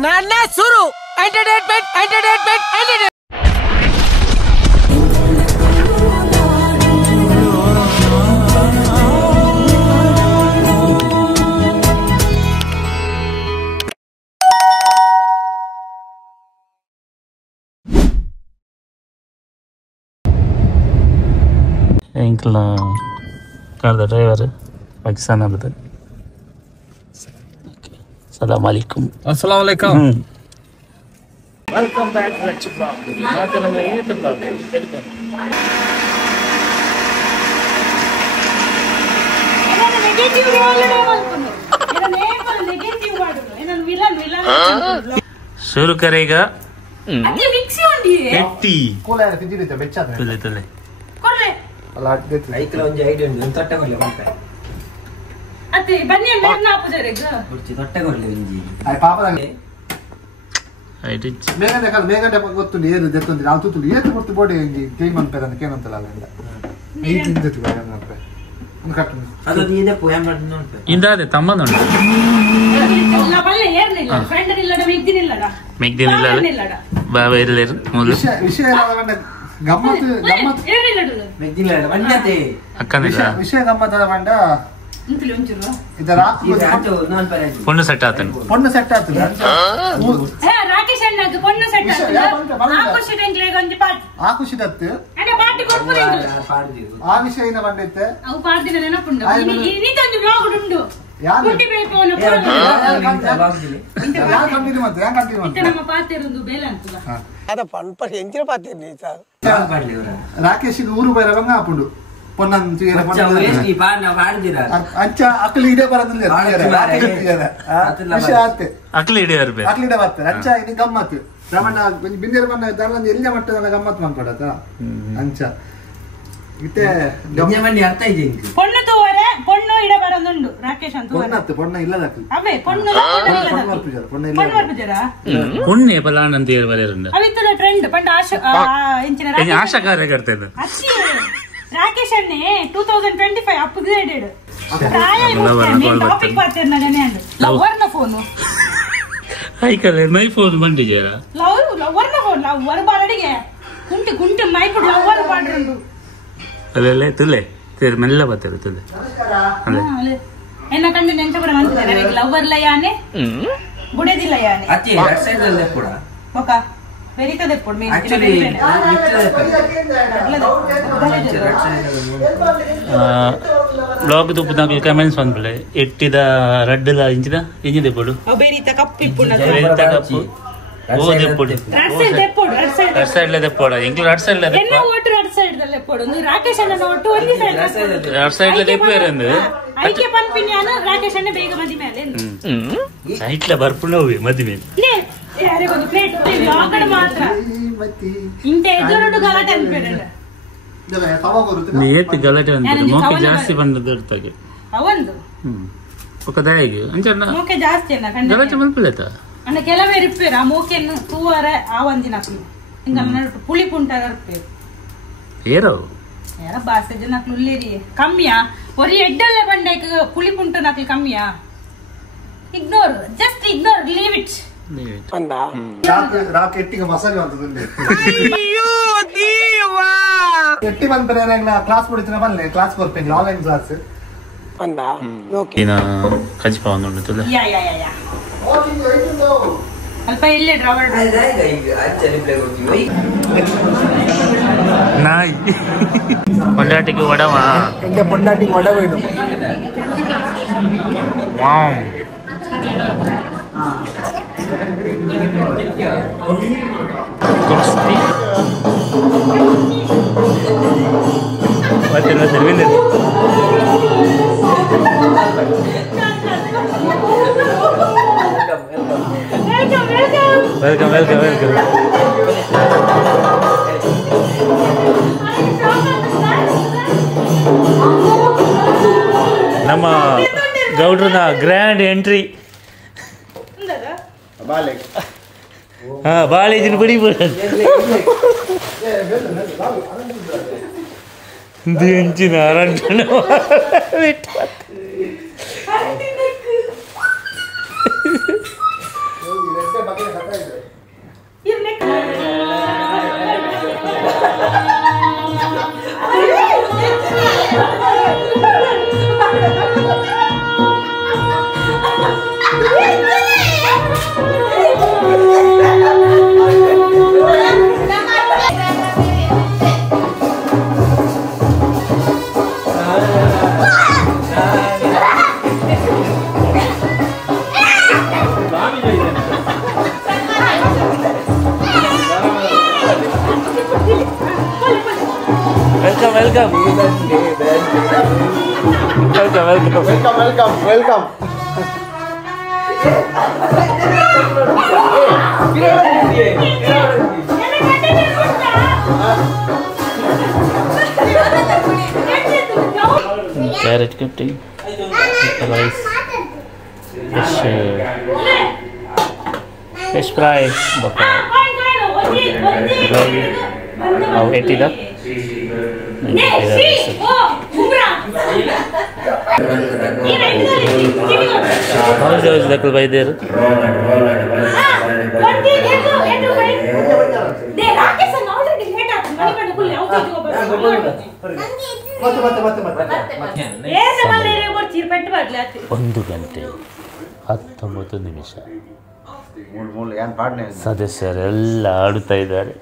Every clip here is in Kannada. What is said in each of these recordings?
नाना शुरू एंटरटेनमेंट एंटरटेनमेंट एंटरटेनमेंट इंकला कार ड्राइवर पाकिस्तान आलत अस्सलाम वालेकुम अस्सलाम वालेकुम welcome back to lecture blog मात्र में ये तो ब्लॉग वेलकम ಏನನ್ನ ನೆಗೆಟಿವ್ ಆಲ್ರೆಡಿ ಮಾಡ್ಕೊಂಡು ಏನನ್ನ ಏನ್ ನೆಗೆಟಿವ್ ಮಾಡೋದು ಏನನ್ನ ವಿಲನ್ शुरू करेगा ಅದೇ ಮಿಕ್ಸಿ ಉಂಡಿ ಎಟ್ಟಿ ಕೋಲಾರ ತಿಂದಿರುತ್ತೆ ಬೆಚ್ಚಾದ್ರೆ ತಲೆ ತಲೆ ಕೊಡ್ರೆ ಅಲ್ಲ ಅಡ್ಗೆತ್ತು ಐಕ್ಲ ಒಂಜಿ ಐಡಿಯಾ ಉಂಡು ಒಂದು ತೊಟ್ಟೆ ಕೊಡ್ಲೆ ಬಂತ ಅತ್ತೆ ಬನ್ನಿ ಅಲ್ಲ ನಾಪುಜರೆಗ ಕುರ್ಚಿ ತೊಟ್ಟೆ ಕೊಡ್ಲೆ ಒಂಜಿ ಆಯ್ ಪಾಪದಂಗೆ ಐಟಿ ಮೇಗಂಡೆ ಕಾಲ ಮೇಗಂಡೆ ಗೊತ್ತುಂಡು ಏರು ದೆತ್ತೊಂದು ನಾವು ತುತ್ತು ಏತು ಕೊಡ್ತು ಬೋಡಿ ಒಂಜಿ ಟೈಮ್ ಅನ್ಪೇರ ಅಂತ ಕೇನಂತಲ್ಲ ಅಲ್ಲ ಈ ತಿಂದಿತ್ತು ಅಂತ ಒಂದು ಕಟ್ಟು ಅದು ನೀನೆ ಪೋಯಂ ಮಾಡ್ತೀನಿ ಅಂತ ಇಂದಾದೆ ತಮ್ಮನುಂಟು ಇಲ್ಲ ಬಲ್ಲೆ ಏರ್ನಿಲ್ಲ ಫ್ರೆಂಡ್ ಇಲ್ಲಡ ಮಿಗ್ದಿನಿಲ್ಲಡ ಮಿಗ್ದಿನಿಲ್ಲ ಬಾಬಾ ಇರಲೇರು ಮೊದಲು ವಿಷಯ ಏನಂದ್ರೆ ಗಮ್ಮತ್ತು ಗಮ್ಮತ್ತು ಏನಿಲ್ಲಡು ಮೆದ್ದಿಲ್ಲ ಬಂಡತೆ ಅಕ್ಕನಿಲ್ಲ ವಿಷಯ ಗಮ್ಮತ್ತದ ಬಂಡ ಇಂತಲಿ ಒಂಚೂರು ಇದರ ಇದು ಆಟೋ ನಾನ್ ಪರ ಪೊಣ್ಣು ಸೆಟ್ ಆತನು ಪೊಣ್ಣು ಸೆಟ್ ಆಗ್ತದೆ ಹೇ ರಾಕೇಶ್ ಅಣ್ಣಗೆ ಪೊಣ್ಣು ಸೆಟ್ ವಿಷಯ ಆಗ್ತದೆ ಯಾವ ಬಂತ ಬರಲ್ಲ. ಆಕುಶಿ ಟೆಂಗ್ಲೆಗೆ ಒಂಜಿ ಪಾಟ್ ಆ ಖುಷಿ ದತ್ತು ಅಣ್ಣ ಪಾಟಿ ಕೊಡ್ಪುರಿ ಪಾಡ್ದಿರು ಆ ವಿಷಯ ಏನ ಬಂದೈತೆ ಅವು ಪಾಡ್ದಿನ ನೆನಪುಂಡು ಆಯ್ತು. ಇನ್ನಿತೊಂದು ಬ್ಲಾಗ್ ಉಂಡು ಯಾರು? ಕುಟ್ಟಿ ಬೇಕು ಅವನು ಯಾರು ಕಂಟಿನ್ಯೂ ಮಾಡ್ತಾರೆ ಯಾರು ಕಂಟಿನ್ಯೂ ಇಂತ ಮಾಡ್ತಾರೆ ನಮ್ಮ ಪಾತಿರುಂದು ಬೇಲ ಅಂತಲ್ಲ ada panpas encer patirni sir ಯಾರು ಪಾಡ್ಲಿ ಅವರ ರಾಕೇಶ್ ಇದು ಊರು ಬೈರ ಬಂಗ ಹಾಪುಂಡು ಪೊನ್ನನ್ ಚೀರ ಈ ಪಾಡ್ ನಾವು ಪಾಡ್ದಿರ ಅಂಚ ಅಕ್ಕಲಿ ಇಡೆ ಬರದಿಲ್ಲ ವಿಷಯ ಆತೆ ಅಕ್ಲಿ ಹಿಡಿಯೋರು ಬೇರೆ ಅಕ್ಕಲಿ ಇಡೆ ಬರ್ತಾರೆ ಅಂಚ ಇದು ಗಮ್ಮತ್ತು ರಮಣ್ಣ ಬಿಂದಿರ ಬಣ್ಣ ದಾರ್ಲಂದು ಎಲ್ಲ ಮಟ್ಟದ ಗಮ್ಮತ್ತು ಮಾಡ್ಕೊಡತ್ತ ಅಂಚ ಇತ್ತೆ ಗಮ್ಯ ಮಂಡಿ ಅರ್ಥ ಇದೆ ಇಂಕು ಪೊಣ್ಣು ತೂವರೆ ಪೊಣ್ಣು ಇಡ ಬರೋದುಂಡು ರಾಕೇಶ್ ಅಂತ ಪೊನ್ನತ್ತು ಪೊನ್ನ ಇಲ್ಲದ ಅಕ್ಕಲಿ ಅವೇ ಪೊಣ್ಣು ಪೊನ್ನ ಬರ್ಪಿಜಾರ ಪೊನ್ನ ಇಲ್ಲ ಪೊಣ್ಣು ಬರ್ಪಿದ್ದೀರಾ ಪುಣ್ಯ ಬಲಾನ್ ಅಂತ ಹೇಳಿ ಬರೆಯರುಂಡ ಅವಿತ್ತದ ಟ್ರೆಂಡ್ ಪಂಡ ಇಂಚಿನ ಆಶಾ ಕಾರ್ಯಕರ್ತೆ ಇದು ಅಚ್ಚಿ ರಾಕೇಶ್ ಅಣ್ಣೆ 2025 ಅಪ್ಗ್ರೇಡೆಡ್ ಪ್ರಾಯ ಟಾಪಿಕ್ ಬರ್ತಾರೆ ನಗನೆ ಅಂದು ಲವರ್ನ ಫೋನು ಐಕಲೆ ಮೈ ಫೋನ್ ಬಂದಿದ್ದೀರ ಲವರ್ನ ಫೋನ್ ಲವರ್ ಬಾರಡಿಗೆ ಕುಂಟು ಕುಂಟು ಮೈಪುಡ್ ಲವರ್ ಮಾಡ್ರಂಡು ಅಲ್ಲೆಲ್ಲ ತುಲೆ ತೀರ್ ಮೆಲ್ಲ ಬರ್ತಾರೆ ತುಲೆ ಅಲ್ಲೇ ಎನ್ನ ಕಂಡು ನೆಂಚ ಕೂಡ ಅಂತಿದ್ದಾರೆ ಲವರ್ಲ ಯಾನೆ ಬುಡೆದಿಲ್ಲ ಯಾನೆ ಅಚ್ಚಿ ಲೆಫ್ಟ್ ಸೈಡ್ ಅಲ್ಲಿ ಕೂಡ ಒಕ ವೆರಿಕದೆ ಪೊಡ್ ಮೀನ್ ಆಕ್ಚುಲಿ ಬ್ಲಾಗ್ ತುಪ್ಪದಾಗ ಕಮೆಂಟ್ಸ್ ಬಂದ್ಬಿಳೆ ಎಟ್ಟಿದ ರಡ್ಡಲ ಇಂಚಿದ ಇಂಜಿದೆ ಪಡು ಅಬೇರಿತ ಕಪ್ಪಿ ಪುಣ್ಣ ಕಪ್ಪು ಓ ದೆಪ್ಪುಡು ರೆಡ್ ಸೈಡ್ ದೆಪ್ಪೋಡ ಎಂಕ್ಲು ರೆಡ್ ಸೈಡ್ ಎನ್ನ ಓಟು ರೆಡ್ ಸೈಡ್ ದಲ್ಲೇ ಪೊಡು ಒಂದು ರಾಕೇಶ್ ಅಣ್ಣ ಒಟ್ಟು ಒಂದು ಸೈಡ್ ರೆಡ್ ಸೈಡ್ ದೆಪ್ಪೇರೆ ಅಂದು ಐಕೆ ಪನ್ಪಿನ್ಯಾನ ರಾಕೇಶ್ ಅಣ್ಣ ಬೇಗ ಮದಿಮೆ ಅಲೆ ಸೈಟ್ಲ ಬರ್ಪುಣ ಹೋಗಿ ಮದುವೆ ಲೇ ಯಾರೇ ಒಂದು ಪ್ಲೇಟ್ ಯಾಕಡೆ ಮಾತ್ರ ಇಂತ ಎದುರುಡು ಗಲಾಟೆ ಅನ್ಬೇಡ ಏತ್ ಗಲಾಟೆ ಅಂತಾರೆ ಮೋಕೆ ಜಾಸ್ತಿ ಬಂದದ್ದು ಇರ್ತಾಗೆ ಅವಂದು ఒక దాయిಗೆ ಅಂಚನ್ನ ಮೋಕೆ ಜಾಸ್ತಿ ಅನ್ನ ಕಂಡ ಗಲಾಟೆ ಮಲ್ಪಲೆತ ಅನ್ನ ಕೆಲವೇ ರಿಪ್ಪೇರು ಆ ಮೋಕೆಯನ್ನು ತೂವರೆ ಆ ಒಂದಿನ ಹಿಂಗ ನಟ್ಟು ಪುಳಿ ಪುಂಟ ಇರ್ಪೇರು ಏರೋ ಯಾರ ಬಾಸೆ ಜನ ಉಳ್ಳೇರಿ ಕಮ್ಮಿಯಾ ಒರಿ ಎಡ್ಡಲ್ಲೇ ಬಂಡೈಕ್ ಪುಳಿ ಪುಂಟ ನಕ್ಲಿ ಕಮ್ಮಿಯಾ ignore just ignore leave it ರಾಕ್ ಎಟ್ಟಿಗೆ ಮಸಾಲೆ ಅಂತದಲ್ಲಿ ಎಟ್ಟಿ ಬಂದ್ರೆ ಕ್ಲಾಸ್ ಬಿಡ್ತೀನಿ ಬನ್ನಿ ಕ್ಲಾಸ್ ಬರ್ತೀನಿ ಆನ್ಲೈನ್ ಕ್ಲಾಸ್ ಇನ್ನ ಕಜ್ಪ ಒಂದು ತುಲೆ ಯಾ ಯಾ ಯಾ ಯಾ ಅಲ್ಪ ಇಲ್ಲೇ ಡ್ರವರ್ ಅಚ್ಚ ರಿಪ್ಲೈ ಕೊಡ್ತೀವಿ ನಾಯಿ ಪೊಂಡಾಟಿಗೆ ಒಡವ എന്റെ പൊണ്ടാട്ടി വട വീണു ವಾವ್ ಕ್ರಿಸ್ಪಿ ಮತ್ತೆ ವಿಂದ ವೆಲ್ಕಮ್ ವೆಲ್ಕಮ್ ವೆಲ್ಕಮ್ ನಮ್ಮ ಗೌಡ್ರನ ಗ್ರ್ಯಾಂಡ್ ಎಂಟ್ರಿ ಹಾ ಬಾಳಿಜಿನ ಬಿಡಿ ದಿಂಚಿನ ಅರಂಟಣ welcome welcome welcome welcome welcome welcome. Carrot ಕಟ್ಟಿ ರೈಸ್ ಫಿಶ್ ಫ್ರೈ ಅವು ಎಟ್ಟಿದ ದಕ್ಕಲ್ ಬೈದೇರು ಒಂದು ಗಂಟೆ 19 ನಿಮಿಷ ಸದಸ್ಯರೆಲ್ಲ ಆಡುತ್ತಾ ಇದ್ದಾರೆ.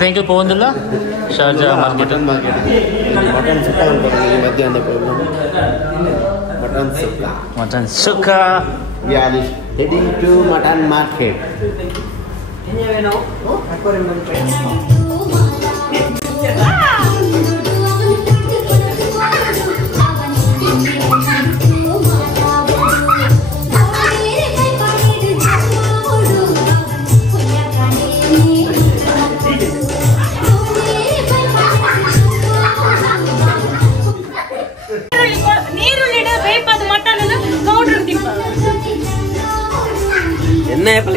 ಥ್ಯಾಂಕ್ ಯು ಪೋಂದಿಲ್ಲ ಶಾರ್ಜಾ ಮಾರ್ಕೆಟ್ ಮಟನ್ ಸುಕ್ಕ. We are heading to mutton market.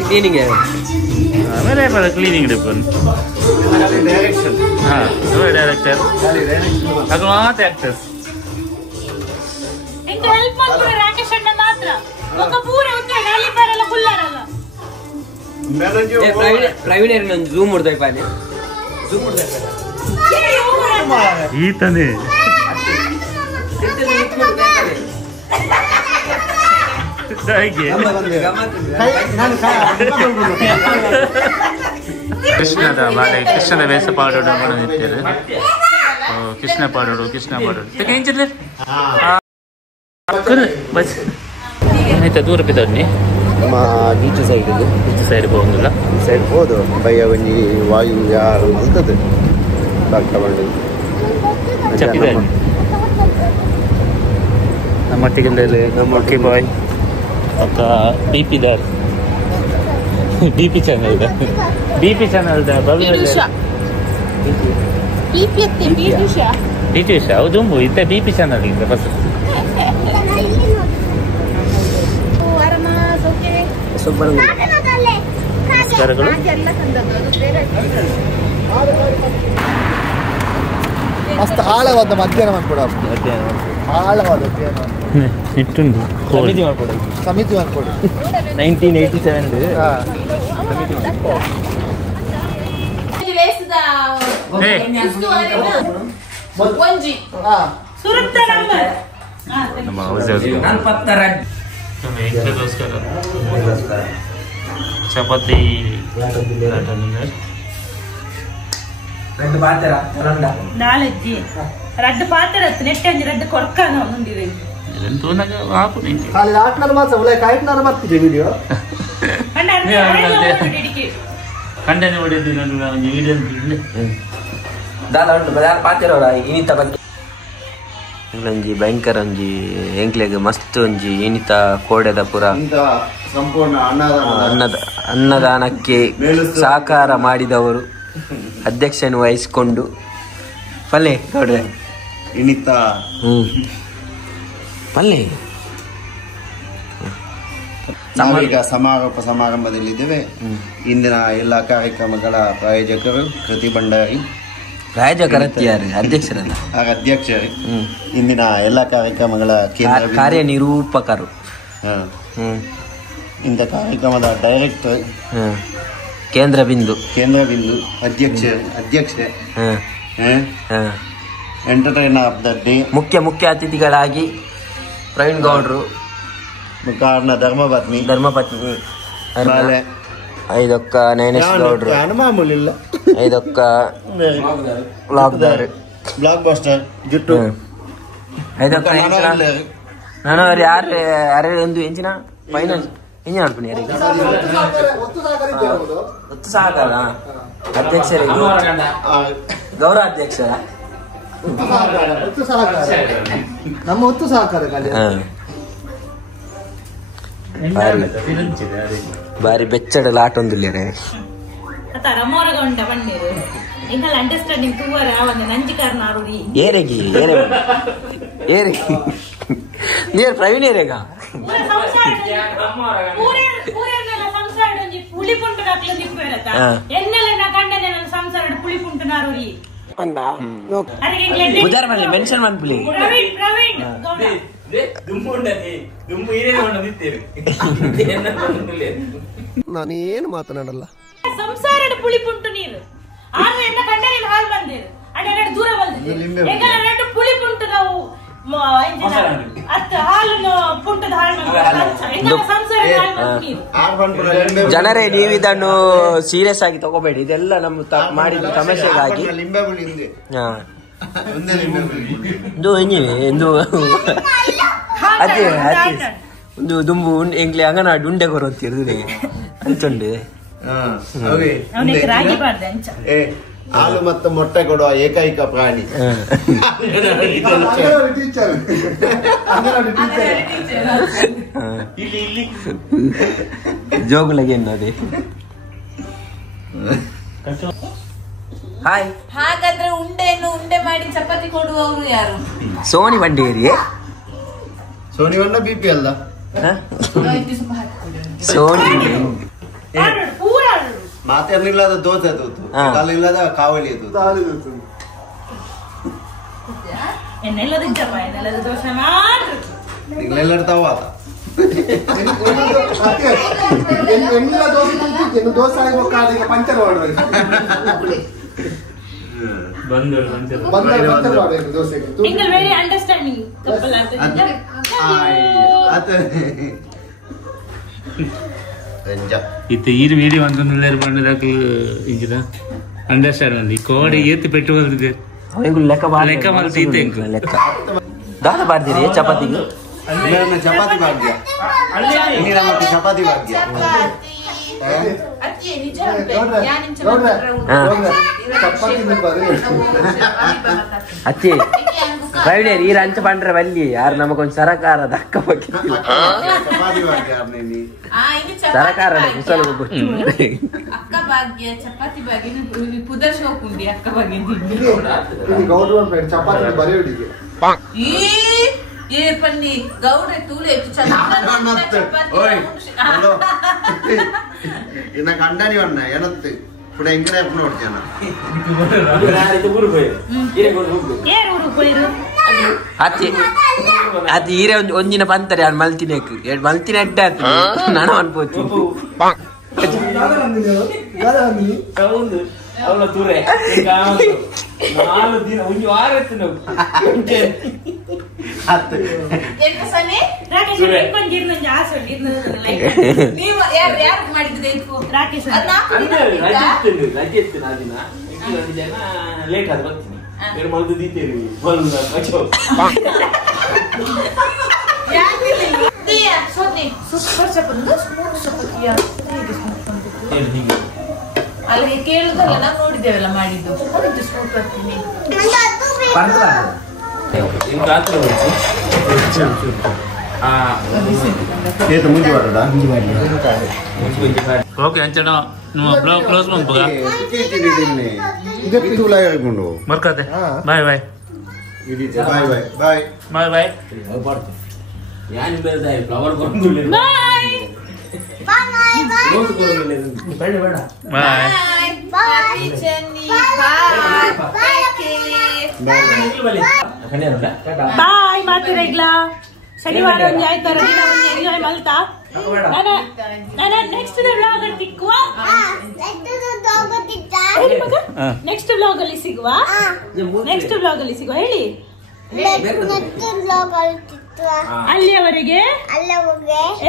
Cleaning cleaning ಡಿಪನ್ ಡೈರೆಕ್ಟರ್ ಅದು ಮಾತ್ರ ಆಕ್ಟರ್ಸ್ ರಾಕೇಶ್ ಅಣ್ಣ ಮಾತ್ರ ఒక ಪೂರ ಉದ್ಯೋಗ ಅಲ್ಲಿ ಬರಲ್ಲ ಕುಲ್ಲಾರಲ್ಲ ಪ್ರವೀಣ್ ನಾನು ಝೂಮ್ ಮಾಡ್ತಾ ಇಪ್ಪಾನೆ ಈತನೇ ಕೃಷ್ಣದ ಬಾಳೆ ಕೃಷ್ಣದ ವೇಷ ಪಾಡೋಡು ನಿಂತಿರು ಕೃಷ್ಣ ಪಾಡೋಡು ಕೃಷ್ಣ ಪಾಡೋಡು ಆಯ್ತಾ ದೂರ ಬಿದ್ದವ್ನಿ ಈಚೆ ಸೈಡ್ ಇದು ಈಚೆ ಸೈಡ್ ಹೋಗುದಿಲ್ಲ ಈ ಸೈಡ್ ಹೋದು ಬಯ್ಯ ಒಂಜಿ ವಾಯು ಯಾರು ಮಲ್ತದೆ ತಗೊಂಡು ಚಪ್ಪಿದ್ದಾರೆ ನಮ್ಮೊಟ್ಟಿಗೆ ಓಕೆ ಬಾಯ್ ಅಕ್ಕ ಬಿ ಪಿ ದಾರ್ B P channel B T Usha ಹೌದು ಇತ್ತ ಬಿ ಪಿ ಚಾನಲ್ ಇದೆ ಬಸ್ ನಮಸ್ಕಾರಗಳು. ಮಸ್ತ್ ಆಳವಾದ ಮಧ್ಯಾಹ್ನ ಮಾಡ್ಕೊಡ ಆಳವಾದ ಇಟ್ಟುಂಡು ಸಮಿತಿ ಮಾಡ್ಕೊಡು 1987 ನಮ್ಮ ಚಪಾತಿ ನಾಳೆಜ್ಜಿ ರಡ್ಡು ಪಾತ್ರ ನೆಟ್ಟಂಜಿ ರಡ್ಡು ಕೊರ್ಕಾನ ಹೊಂದಿದೆ ಖಾಲಿ ಆಟ್ನಾರು ಮಾತ್ರ ಒಳ್ಳೆ ಕಾಯ್ಟ್ನಾರು ಬರ್ತಿದೆ ವಿಡಿಯೋ ಕಂಡನೆ ಹೊಡೆದು ನಾನು ವಿಡಿಯೋ ದಾದ ಉಂಟು ಬದಾರ್ ಪಾತಿರೋರ ಇನಿತ ಬಗ್ಗೆ ಒಂಜಿ ಭಯಂಕರ ಒಂಜಿ ಎಂಕ್ಲೆಗ್ ಮಸ್ತ್ ಒಂಜಿ ಇನಿತ ಕೋಡೆದ ಪುರ ಸಂಪೂರ್ಣ ಅನ್ನದಾನಕ್ಕೆ ಸಹಕಾರ ಮಾಡಿದವರು ಅಧ್ಯಕ್ಷನ ವಹಿಸಿಕೊಂಡು ಪಲ್ಲೆ ಗೌಡ್ರೆ ಇನಿತ ಪಲ್ಲೆ ನಾವೀಗ ಸಮಾರೋಪ ಸಮಾರಂಭದಲ್ಲಿದ್ದೇವೆ. ಇಂದಿನ ಎಲ್ಲ ಕಾರ್ಯಕ್ರಮಗಳ ಪ್ರಾಯೋಜಕರು ಕೃತಿ ಭಂಡಾರಿ. ಪ್ರಾಯೋಜಕರತ್ಯಾರು ಅಧ್ಯಕ್ಷರಲ್ಲ ಅಧ್ಯಕ್ಷರು. ಇಂದಿನ ಎಲ್ಲ ಕಾರ್ಯಕ್ರಮಗಳ ಕಾರ್ಯನಿರೂಪಕರು. ಇಂಥ ಕಾರ್ಯಕ್ರಮದ ಡೈರೆಕ್ಟರ್ ಕೇಂದ್ರ ಬಿಂದು ಅಧ್ಯಕ್ಷೆ ಎಂಟರ್ಟೈನರ್ ಆಫ್ ದ ಡೇ ಮುಖ್ಯ ಅತಿಥಿಗಳಾಗಿ ಪ್ರವೀಣ್ ಗೌಡ್ರು, ಕಾರಣ ಧರ್ಮಪತ್ನಿ ಐದೊಕ್ಕ ನಯನೇಶ್ ಗೌಡ್ರು, ಮಾಮೂಲಿಲ್ಲ ಐದೊಕ್ಕ ಬ್ಲಾಕ್ ಬಸ್ಟರ್ ಜುಟ್ಟು ಐದೊಕ್ಕ ನಾನು ಯಾರು ಒಂದು ಎಂಚಿನ ಫೈನಲ್ ಹೆಂಗೆ ಮಾಡ್ತೀನಿ ಯಾರಿಗೆ ಒತ್ತು ಸಹಕಾರ ಇರ್ಬೋದು. ಒತ್ತು ಸಹಕಾರ ಅಧ್ಯಕ್ಷರಿಗೆ ಗೌರವ ಅಧ್ಯಕ್ಷರ ಒತ್ತು ಸಹಕಾರ ನಮ್ಮ ಒತ್ತು ಸಹಕಾರ ಬಾರಿ ಬೆಚ್ಚಡಲ ಆಟೊಂದಿಲ್ಲರೆ ರಮ್ಮೋರಗ ಉಂಟ ಬಣ್ಣೀರು ಎಂಕಲ್ ಅಂಡರ್ಸ್ಟ್ಯಾಂಡಿಂಗ್ ತೂವರ ಒಂದು ನಂಜಿಕಾರನ ಆರುಡಿ ಏರೆಗಿ ಏರೆಗಿ ನೀರು ಪ್ರವೀಣ್ ಏರೆಗ ಪುಳಿ ಪುಂಟು ಹಾಕ್ಲು ನಿಪ್ಪೇರತ್ತ ಎನ್ನೆಲ್ಲ ನಾ ಕಂಡನೆ ನನ್ನ ಸಂಸಾರ ಪುಳಿ ಪುಂಟು ನಾರುಡಿ ಉದಾರ ಮಾಡಿ ಮೆನ್ಷನ್ ಮಾಡ್ಬಿಡಿ ಪ್ರವೀಣ್ ಗೌಡ ನಾನೇನು ಮಾತನಾಡಲ್ಲ. ಸಂಸಾರದ ಪುಳಿ ಪುಂಟು ನೀರು ಆರು ಎಣ್ಣ ಕಂಡ ನೀನು ಹಾಲು ಬಂದಿರು ಅಡ್ಡ ದೂರ ಬಂದಿದೆ ಹೆಂಗಲ್ಲ ಎರಡು ಪುಳಿ ಪುಂಟು ನಾವು ಹಾಲು ಪುಂಟದ ಹಾಳು ಜನರೇ ನೀವು ಇದನ್ನು ಸೀರಿಯಸ್ ಆಗಿ ತಗೋಬೇಡಿ. ಇದೆಲ್ಲ ನಮ್ಮ ಮಾಡಿದ ತಮಾಷೆಗಾಗಿ. ಅದೇ ಒಂದು ದುಂಬು ಎಂಗ್ಲೆ ಅಂಗನವಾಡಿ ಉಂಡೆ ಕೊರಂತಿರುದು ಅಂಚುಂಡೆ ಹಾಲು ಮತ್ತು ಮೊಟ್ಟೆ ಕೊಡುವ ಏಕೈಕ ಪ್ರಾಣಿ ಜೋಗುಲಗೆ ನೋಡಿ. ಹಾಯ್. ಹಾಗಾದ್ರೆ ಉಂಡೆ ಮಾಡಿ ಚಪಾತಿ ಕೊಡುವವರು ಯಾರು? ಸೋನಿ ಬಂಡೇರಿ. ಸೋನಿ ಬಣ್ಣ ಬಿಪಿ ಅಲ್ಲ ಸೋನಿ ಮಾತೇನಿಲ್ಲದ ದೋಸೆ ತೂತು ಕಾಲಿಲ್ಲದ ಕಾವಲಿ ತೂತು ನಿಗಳೆಲ್ಲರೂ ತವಾತ ದೋಸೆ ಆಗಬೇಕಾದ್ರೆ ಪಂಚರ್ ಮಾಡಬೇಕು ಇತ್ತೆ ಈ వీడియో అంటున్నారు పండుగకి ఇంకిదా అండర్స్టాండ్ ఈ కోడి ఎత్తి పెట్టుకోగలిగే లెక్క మళ్ళీ తీతే ఇంక లెక్క దాన బార్ದಿರಿ ಚಪಾತಿಗೆ ಚಪಾತಿ ಭಾಗ್ಯ ಚಪಾತಿ ಭಾಗ್ಯ ಅಚ್ಚಿ ಪ್ರವೀಣೇರಿ ಈ ರಂಚ ಪಂಡ್ರೆ ಬಲ್ಲಿ ಯಾರು ನಮಗೊಂದು ಸರಕಾರದ ಅಕ್ಕ ಬಗ್ಗೆ ಸರಕಾರದ ಕುಸಲು ಅಕ್ಕ ಭಾಗ್ಯ ಚಪಾತಿ ಭಾಗ್ಯ ಪುದರ್ ಶೋಕುಂಡಿ ಅಕ್ಕ ಭಾಗ್ಯ ಗೌರ್ಮೆಂಟ್ ಚಪಾತಿ ಬರೆಯೋಡಿಗೆ ಏ ಪನ್ನಿ ಗೌಡ ತೂಲೆ ಇನ್ನ ಕಂಡನಿ ವಣ್ಣ ಏನತ್ತು ಕೂಡ ಇಂಗ್ಲೇ ನೋಡ್ತೇನ ಅತಿ ಅದು ಈರೆ ಒಂದಿನ ಬಂತಾರೆ ಅವ್ನು ಮಲ್ತಿನೇಕ್ ಮಲ್ತಿನ ಎಡ್ಡೆ ಆಯ್ತು ನಾನು ಅನ್ಬೋದು ಅವಳ ತೂರೆ ದಿನ ಒಂದು ವಾರ ನೀವು ಯಾರು ಮಾಡಿದ್ರೆ ರಾಕೇಶ್ ಲೇಟ್ ಆದ ಬರ್ತೀನಿ ಮಲ್ದು ದೀತೇರಿ ಸೂಪರ್ ಚಪಾತಿ ಸ್ಮೂತ್ ಚಪಾತಿಯ ಅಲ್ಲಿ ಕೇಳುದಲ್ಲ ನಾವು ನೋಡಿದ್ದೇವಲ್ಲ ಮಾಡಿದ್ದು ಅದಕ್ಕೆ ಸ್ಮೂತ್ ಬರ್ತೀನಿ ಓಕೆ ಅಂಚಣ ಬ್ಲಾಗ್ ಕ್ಲೋಸ್ ಮಾಡ್ಬೋದಾ ಮರ್ಕತೆ ಬಾಯ್ ಬಾಯ್ ಬಾಯ್ ಬಾಯ್ ಬಾಯ್ ಬಾಯ್ ಯಾನ್ ಬೆಲ್ದಾಯ್ ಫ್ಲವರ್ ಕೊರೊಂದುಲೆ ಬಾಯ್ ಬಾಯ್ ಬಾಯ್ ಬಾಯ್ ಚೆನ್ನಿ ಬಾಯ್ ಬಾಯ್ ಮಾತಿರಗ್ಲ ಶನಿವಾರ ಒಂದು ಆಯ್ತಾರ ದಿನ ಒಂದು ಎಂಜಾಯ್ ಮಲ್ತಾ ನಾನು ನೆಕ್ಸ್ಟ್ ವ್ಲಾಗ್ ಅಲ್ಲಿ ಸಿಕ್ಕುವ ನೆಕ್ಸ್ಟ್ ವ್ಲಾಗ್ ಅಲ್ಲಿ ಸಿಗುವ ನೆಕ್ಸ್ಟ್ ವ್ಲಾಗ್ ಅಲ್ಲಿ ಸಿಗುವ ಹೇಳಿ ಅಲ್ಲಿಯವರೆಗೆ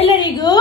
ಎಲ್ಲರಿಗೂ